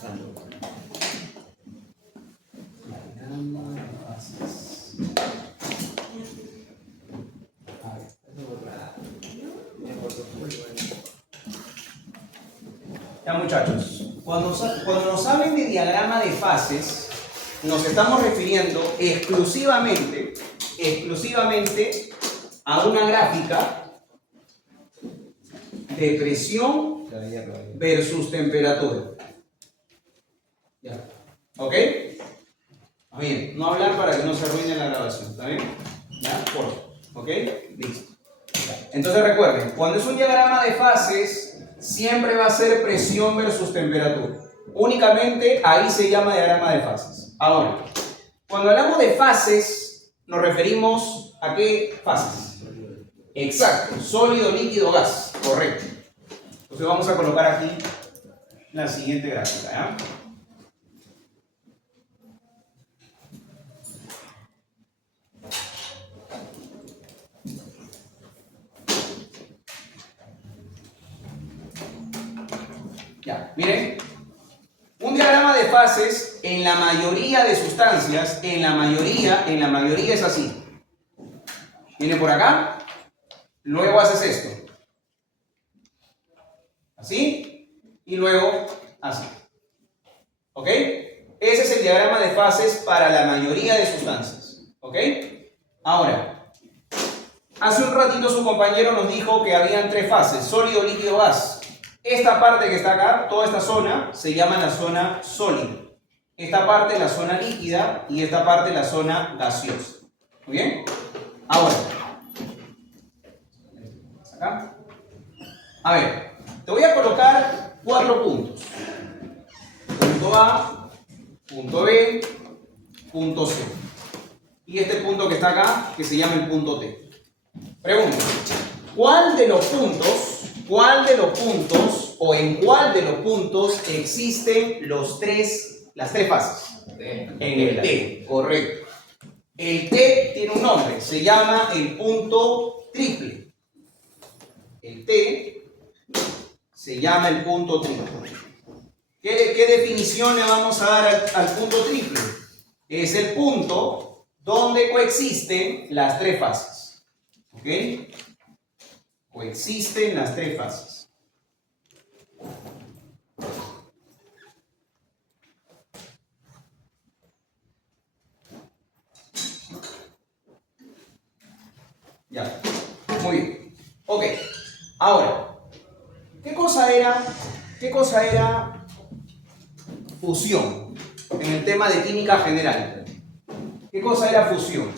Diagrama de fases. Ya, muchachos, cuando nos hablen de diagrama de fases, nos estamos refiriendo exclusivamente a una gráfica de presión versus temperatura. Ya. ¿Ok? Bien, no hablar para que no se arruine la grabación, ¿está bien? Ya, por favor. ¿Ok? Listo. Entonces recuerden, cuando es un diagrama de fases, siempre va a ser presión versus temperatura. Únicamente ahí se llama diagrama de fases. Ahora, cuando hablamos de fases, nos referimos a qué fases. Exacto, sólido, líquido, gas. Correcto. Entonces vamos a colocar aquí la siguiente gráfica, ¿ya? Ya, miren, un diagrama de fases en la mayoría de sustancias, en la mayoría es así. Viene por acá, luego haces esto. Así, y luego así. ¿Ok? Ese es el diagrama de fases para la mayoría de sustancias. ¿Ok? Ahora, hace un ratito su compañero nos dijo que habían tres fases, sólido, líquido, gas. Esta parte que está acá, toda esta zona, se llama la zona sólida. Esta parte la zona líquida y esta parte la zona gaseosa. ¿Muy bien? Ahora, acá. A ver, te voy a colocar 4 puntos. Punto A, punto B, punto C. Y este punto que está acá, que se llama el punto T. Pregunta, ¿cuál de los puntos o en cuál de los puntos existen las tres fases? En el T, correcto. El T tiene un nombre, se llama el punto triple. El T se llama el punto triple. ¿Qué definición le vamos a dar al punto triple? Es el punto donde coexisten las tres fases. ¿Ok? Coexisten las tres fases. Ya, muy bien. Ok, ahora, ¿qué cosa era fusión en el tema de química general? ¿Qué cosa era fusión?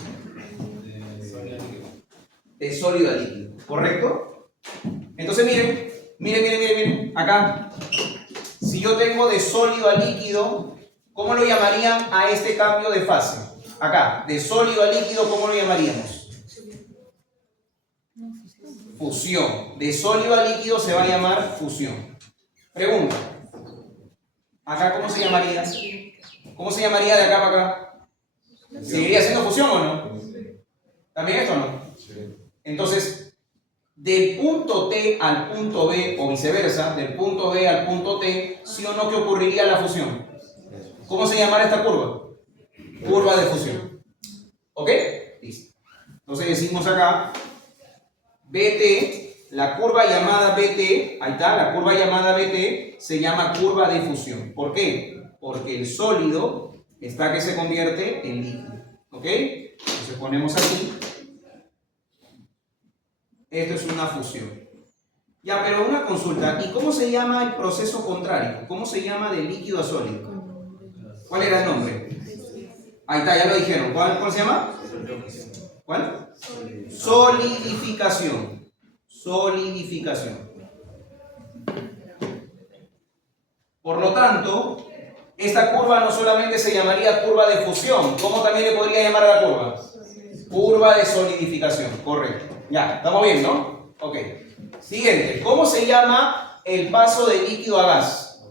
De sólido a líquido, ¿correcto? Entonces miren, acá. Si yo tengo de sólido a líquido, ¿cómo lo llamarían a este cambio de fase? Acá, de sólido a líquido, ¿cómo lo llamaríamos? Fusión. De sólido a líquido se va a llamar fusión. Pregunta. ¿Acá cómo se llamaría? ¿Cómo se llamaría de acá para acá? ¿Seguiría siendo fusión o no? ¿También esto o no? Entonces, del punto T al punto B o viceversa, del punto B al punto T, ¿sí o no que ocurriría la fusión? ¿Cómo se llamará esta curva? Curva de fusión. ¿Ok? Listo. Entonces decimos acá, BT, la curva llamada BT, ahí está, la curva llamada BT se llama curva de fusión. ¿Por qué? Porque el sólido está que se convierte en líquido. ¿Ok? Entonces ponemos aquí. Esto es una fusión. Ya, pero una consulta. ¿Y cómo se llama el proceso contrario? ¿Cómo se llama de líquido a sólido? ¿Cuál era el nombre? Ahí está, ya lo dijeron. ¿Cuál se llama? ¿Cuál? Solidificación. Solidificación. Por lo tanto, esta curva no solamente se llamaría curva de fusión. ¿Cómo también le podría llamar a la curva? Curva de solidificación. Correcto. Ya, ¿estamos bien, no? Ok. Siguiente. ¿Cómo se llama el paso de líquido a gas?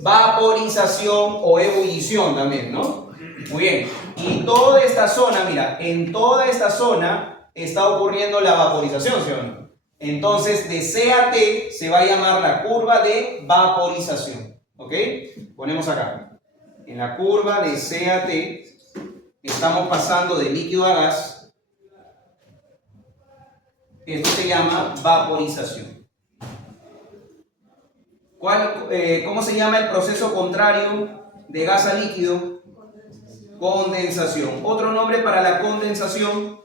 Vaporización o ebullición también, ¿no? Muy bien. Y toda esta zona, mira, en toda esta zona está ocurriendo la vaporización, ¿sí o no? Entonces, de C a T se va a llamar la curva de vaporización. ¿Ok? Ponemos acá. En la curva de CAT estamos pasando de líquido a gas. Esto se llama vaporización. ¿Cómo se llama el proceso contrario de gas a líquido? Condensación. Otro nombre para la condensación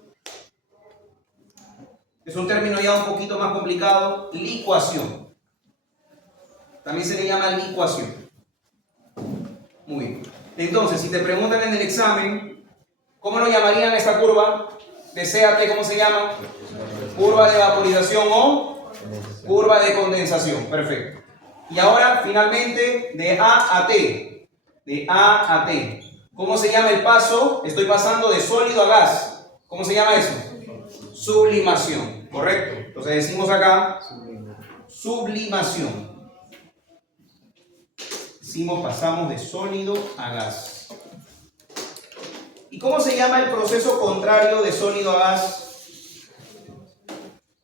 es un término ya un poquito más complicado, licuación. También se le llama licuación. Muy bien. Entonces, si te preguntan en el examen, ¿cómo lo llamarían a esta curva de CAT? ¿Cómo se llama? Curva de vaporización o curva de condensación. Perfecto. Y ahora, finalmente, de A a T. De A a T. ¿Cómo se llama el paso? Estoy pasando de sólido a gas. ¿Cómo se llama eso? Sublimación. Correcto. Entonces decimos acá sublimación. Decimos pasamos de sólido a gas. ¿Y cómo se llama el proceso contrario de sólido a gas?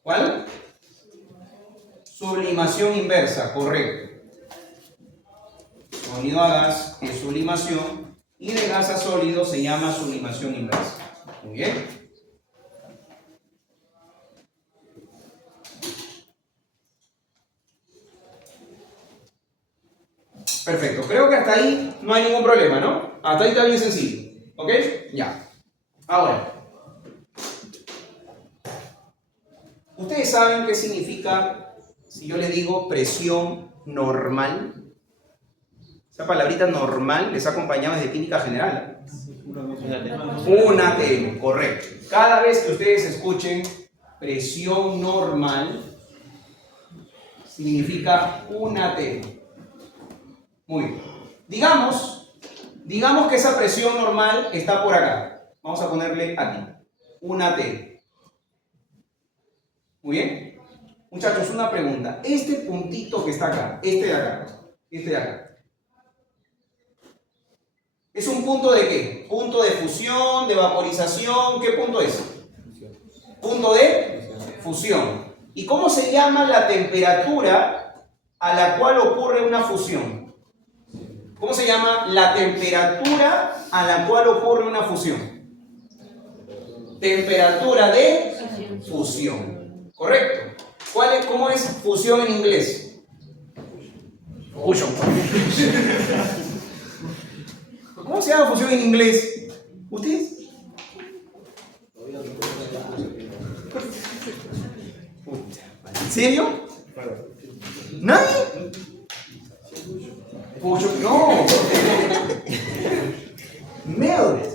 ¿Cuál? Sublimación inversa, correcto. Sólido a gas es sublimación y de gas a sólido se llama sublimación inversa. Muy bien. Perfecto, creo que hasta ahí no hay ningún problema, ¿no? Hasta ahí está bien sencillo. ¿Ok? Ya. Ahora, ¿ustedes saben qué significa si yo les digo presión normal? Esa palabrita normal les ha acompañado desde química general. Un ATM, correcto. Cada vez que ustedes escuchen presión normal, significa un ATM. Muy bien. Digamos que esa presión normal está por acá. Vamos a ponerle aquí. Una T. Muy bien. Muchachos, una pregunta. Este puntito que está acá, este de acá. ¿Es un punto de qué? ¿Punto de fusión, de vaporización? ¿Qué punto es? Punto de fusión. ¿Y cómo se llama la temperatura a la cual ocurre una fusión? ¿Cómo se llama la temperatura a la cual ocurre una fusión? Temperatura de fusión. ¿Correcto? ¿Cómo es fusión en inglés? Fusion. ¿Cómo se llama fusión en inglés? ¿Ustedes? ¿En serio? ¿Nadie? No. Melt.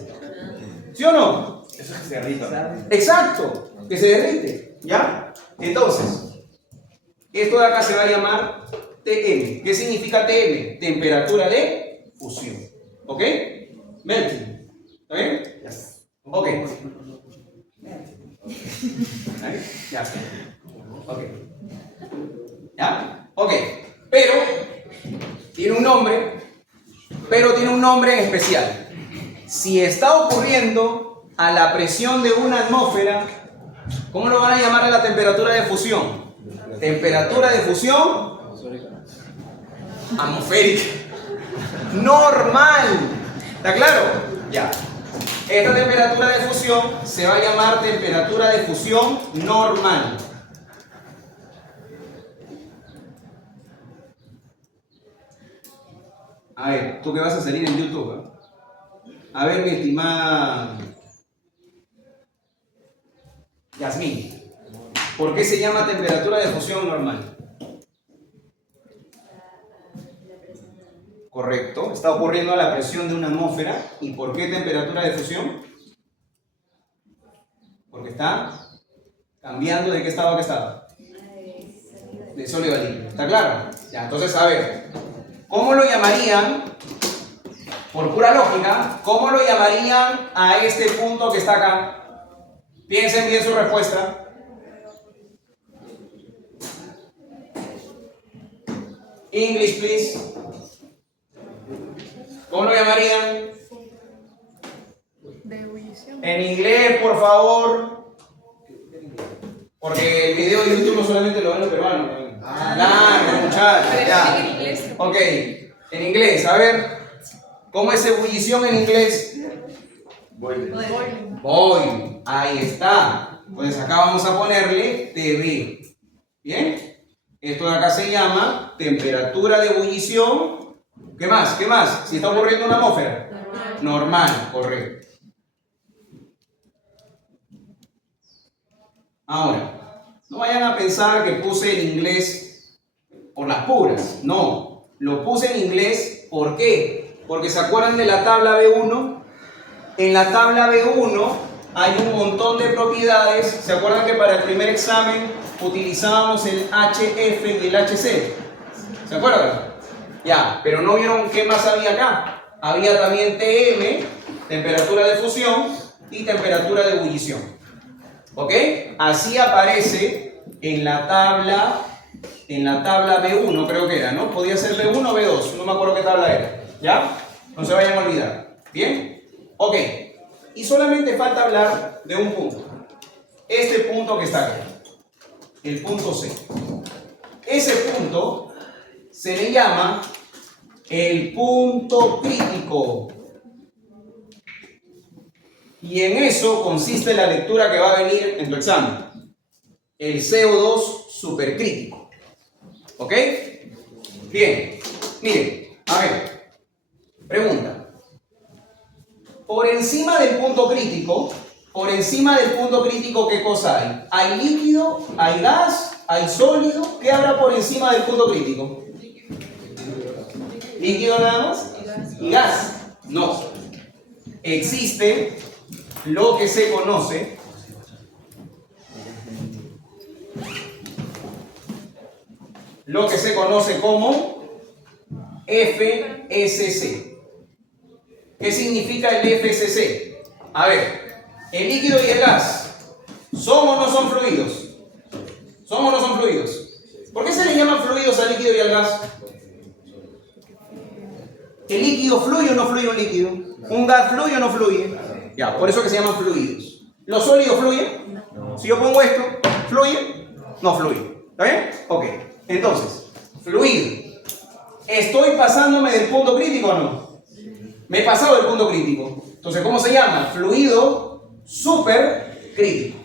¿Sí o no? Eso es que se derrita. Exacto, que se derrite. ¿Ya? Entonces, esto de acá se va a llamar TM. ¿Qué significa TM? Temperatura de fusión. ¿Ok? Melting. ¿Está bien? Yes. Ok. Ya está. Ok. ¿Ya? Ok. Pero tiene un nombre en especial. Si está ocurriendo a la presión de una atmósfera, ¿cómo lo van a llamar a la temperatura de fusión? Temperatura de fusión atmosférica. Normal. ¿Está claro? Ya. Esta temperatura de fusión se va a llamar temperatura de fusión normal. A ver, tú que vas a salir en YouTube, ¿eh? A ver, mi estimada Yasmín, ¿por qué se llama temperatura de fusión normal? Correcto, está ocurriendo a la presión de una atmósfera. ¿Y por qué temperatura de fusión? Porque está cambiando de qué estado a qué estado. De sólido a líquido. ¿Está claro? Ya, entonces, a ver, ¿cómo lo llamarían? Por pura lógica, ¿cómo lo llamarían a este punto que está acá? Piensen bien su respuesta. English, please. ¿Cómo lo llamarían? En inglés, por favor. Porque el video de YouTube no solamente lo ven los peruanos. Claro, muchachos. Ya. Ok. En inglés, a ver. ¿Cómo es ebullición en inglés? Boiling. Boil. Ahí está. Pues acá vamos a ponerle TB. ¿Bien? Esto de acá se llama temperatura de ebullición. ¿Qué más? ¿Qué más? Si está ocurriendo una atmósfera. Normal, correcto. Ahora, no vayan a pensar que puse en inglés por las puras. No, lo puse en inglés, ¿por qué? Porque se acuerdan de la tabla B1. En la tabla B1 hay un montón de propiedades. ¿Se acuerdan que para el primer examen utilizábamos el HF y el HC? ¿Se acuerdan? Ya, pero no vieron qué más había acá. Había también TM, temperatura de fusión, y temperatura de ebullición. ¿Ok? Así aparece en la tabla B1, creo que era, ¿no? Podía ser B1 o B2, no me acuerdo qué tabla era. ¿Ya? No se vayan a olvidar. ¿Bien? Ok. Y solamente falta hablar de un punto. Este punto que está aquí. El punto C. Ese punto se le llama el punto crítico. Y en eso consiste la lectura que va a venir en tu examen. El CO2 supercrítico. ¿Ok? Bien. Miren, a ver. Pregunta. Por encima del punto crítico, ¿qué cosa hay? ¿Hay líquido? ¿Hay gas? ¿Hay sólido? ¿Qué habrá por encima del punto crítico? ¿Líquido nada más? ¿Y gas? No. Existe lo que se conoce como FSC. ¿Qué significa el FSC? A ver, el líquido y el gas, ¿son o no son fluidos? ¿Son o no son fluidos? ¿Por qué se le llaman fluidos al líquido y al gas? ¿El líquido fluye o no fluye un líquido? ¿Un gas fluye o no fluye? Ya, por eso que se llaman fluidos. ¿Los sólidos fluyen? Si yo pongo esto, ¿fluye? No fluye. ¿Está bien? Ok. Entonces, fluido. ¿Estoy pasándome del punto crítico o no? Me he pasado del punto crítico. Entonces, ¿cómo se llama? Fluido supercrítico.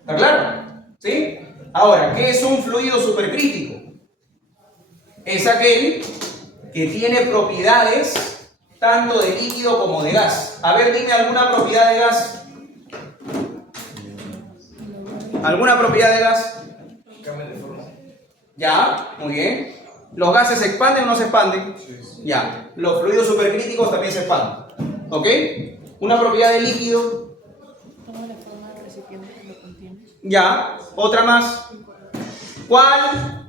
¿Está claro? ¿Sí? Ahora, ¿qué es un fluido supercrítico? Es aquel que tiene propiedades tanto de líquido como de gas. A ver, dime alguna propiedad de gas. ¿Alguna propiedad de gas? Cambia de forma. Ya, muy bien. ¿Los gases se expanden o no se expanden? Sí. Ya. Los fluidos supercríticos también se expanden. ¿Ok? Una propiedad de líquido. Toma la forma del recipiente que lo contiene. Ya. Otra más. ¿Cuál?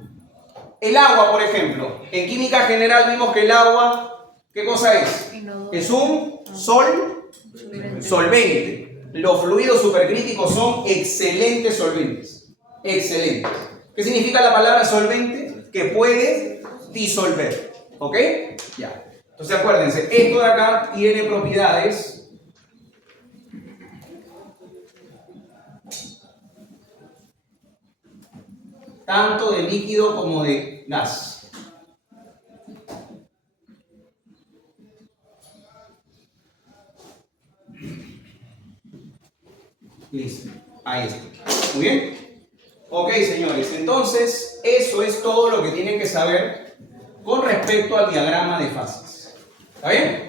El agua, por ejemplo. En química general vimos que el agua, ¿qué cosa es? Es un solvente. Los fluidos supercríticos son excelentes solventes. Excelentes. ¿Qué significa la palabra solvente? Que puede disolver. ¿Ok? Ya. Entonces acuérdense, esto de acá tiene propiedades tanto de líquido como de gas. Listo. Ahí está. Muy bien. Ok, señores. Entonces, eso es todo lo que tienen que saber con respecto al diagrama de fases. ¿Está bien?